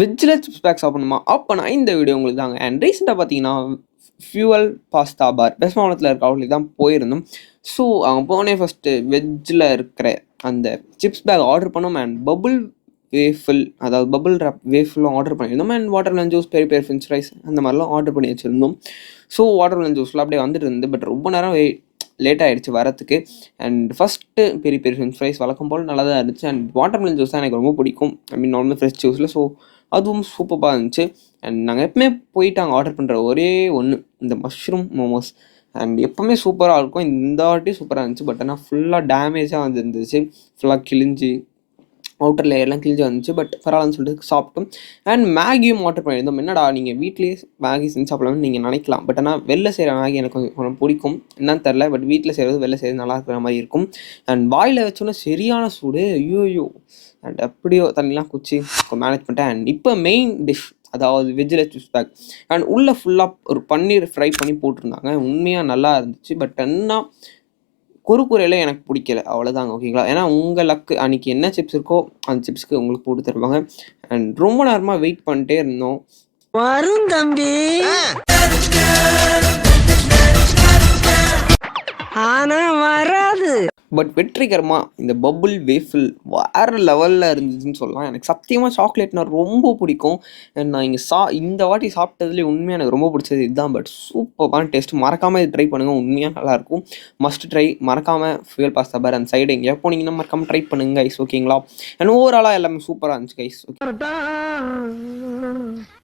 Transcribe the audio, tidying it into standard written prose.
வெஜ்ஜில் chips back சாப்பிடணுமா? அப்போனா இந்த வீடியோ உங்களுக்கு தாங்க. அண்ட் ரீசெண்டாக பார்த்தீங்கன்னா, ஃபியூவல் பாஸ்தா பார் வெஸ்மாவளத்தில் இருக்க அவுட்லெட் தான் போயிருந்தோம். ஸோ அங்கே போனே ஃபஸ்ட்டு வெஜ்ஜில் இருக்கிற அந்த சிப்ஸ் பேக் ஆர்டர் பண்ணோம். அண்ட் பபுள் வேஃபில், அதாவது பபுள் ரேப் வேஃபிலும் ஆர்டர் பண்ணியிருந்தோம். அண்ட் வாட்டர்மெலன் ஜூஸ், பெரிய பெரிய ஃப்ரெஞ்ச் ஃப்ரைஸ் அந்த மாதிரிலாம் ஆர்டர் பண்ணி வச்சுருந்தோம். ஸோ வாட்டர்மெலன் ஜூஸ்லாம் அப்படியே வந்துட்டு இருந்து, பட் ரொம்ப நேரம் லேட் ஆகிடுச்சு வரத்துக்கு. அண்ட் ஃபஸ்ட்டு பெரிய பெரிய ஃப்ரெஞ்ச் ஃப்ரைஸ் வழக்கம் போல் நல்லா தான் இருந்துச்சு. அண்ட் வாட்டர்மெலன் ஜூஸ் தான் எனக்கு ரொம்ப பிடிக்கும். ஐ மீன் நார்மல் ஃப்ரெஷ் ஜூஸில். ஸோ அதுவும் சூப்பராக இருந்துச்சு. அண்ட் நாங்கள் எப்பவுமே போயிட்டு அங்கே ஆர்டர் பண்ணுற ஒரே ஒன்று இந்த மஷ்ரூம் மோமோஸ். அண்ட் எப்போவுமே சூப்பராக இருக்கும். இந்த வாட்டி சூப்பராக இருந்துச்சு. பட் ஆனால் ஃபுல்லாக டேமேஜாக வந்துருந்துச்சு. ஃபுல்லாக கிழிஞ்சி அவுட்டர் லேயர்லாம் கிழிஞ்சு வந்துச்சு. பட் பரவாயில்லன்னு சொல்லிட்டு சாப்பிட்டோம். அண்ட் மேகியும் ஆர்டர் பண்ணியிருந்தோம். என்னடா நீங்கள் வீட்லேயே மேகி செஞ்சு சாப்பிடலாம்னு நீங்கள் நினைக்கலாம். பட் ஆனால் வெளில செய்கிற மேகி எனக்கு கொஞ்சம் பிடிக்கும். என்னன்னு தெரில. பட் வீட்டில் செய்கிறது வெளில செய்கிறது நல்லா இருக்கிற மாதிரி இருக்கும். அண்ட் வாயில் வச்சோன்னே சரியான சூடு. ஐயோயோ! அண்ட் எப்படியோ தண்ணிலாம் குச்சி மேனேஜ் பண்ணிட்டேன். அண்ட் இப்போ மெயின் டிஷ், அதாவது வெஜ்ஜில் சிப்ஸ் பேக். அண்ட் உள்ளே ஃபுல்லாக ஒரு பன்னீர் ஃப்ரை பண்ணி போட்டிருந்தாங்க. உண்மையாக நல்லா இருந்துச்சு. பட் என்ன குறுக்குறையில் எனக்கு பிடிக்கல, அவ்வளோதாங்க. ஓகேங்களா? ஏன்னா உங்கள் லக்கு அன்றைக்கி என்ன சிப்ஸ் இருக்கோ அந்த சிப்ஸ்க்கு உங்களுக்கு போட்டு தருவாங்க. அண்ட் ரொம்ப நேரமாக வெயிட் பண்ணிட்டே இருந்தோம். வரும் தம்பி, ஆனா வராது. பட் வெற்றிகரமாக இந்த பபுள் வேஃபில் வேறு லெவலில் இருந்துச்சுன்னு சொல்லலாம். எனக்கு சத்தியமாக சாக்லேட்னா ரொம்ப பிடிக்கும். அண்ட் நான் இங்கே இந்த வாட்டி சாப்பிட்டதுலேயே உண்மையாக எனக்கு ரொம்ப பிடிச்சது இதுதான். பட் சூப்பரான டேஸ்ட். மறக்காமல் இது ட்ரை பண்ணுங்கள். உண்மையாக நல்லாயிருக்கும். Must try. மறக்காமல் ஃபியூல் பாஸ்தா பார் அந்த சைடு எங்கேயா போனீங்கன்னா மறக்காமல் ட்ரை பண்ணுங்க கைஸ். ஓகேங்களா? அண்ட் ஓவராலாக எல்லாமே சூப்பராக இருந்துச்சு கைஸ். ஓகே.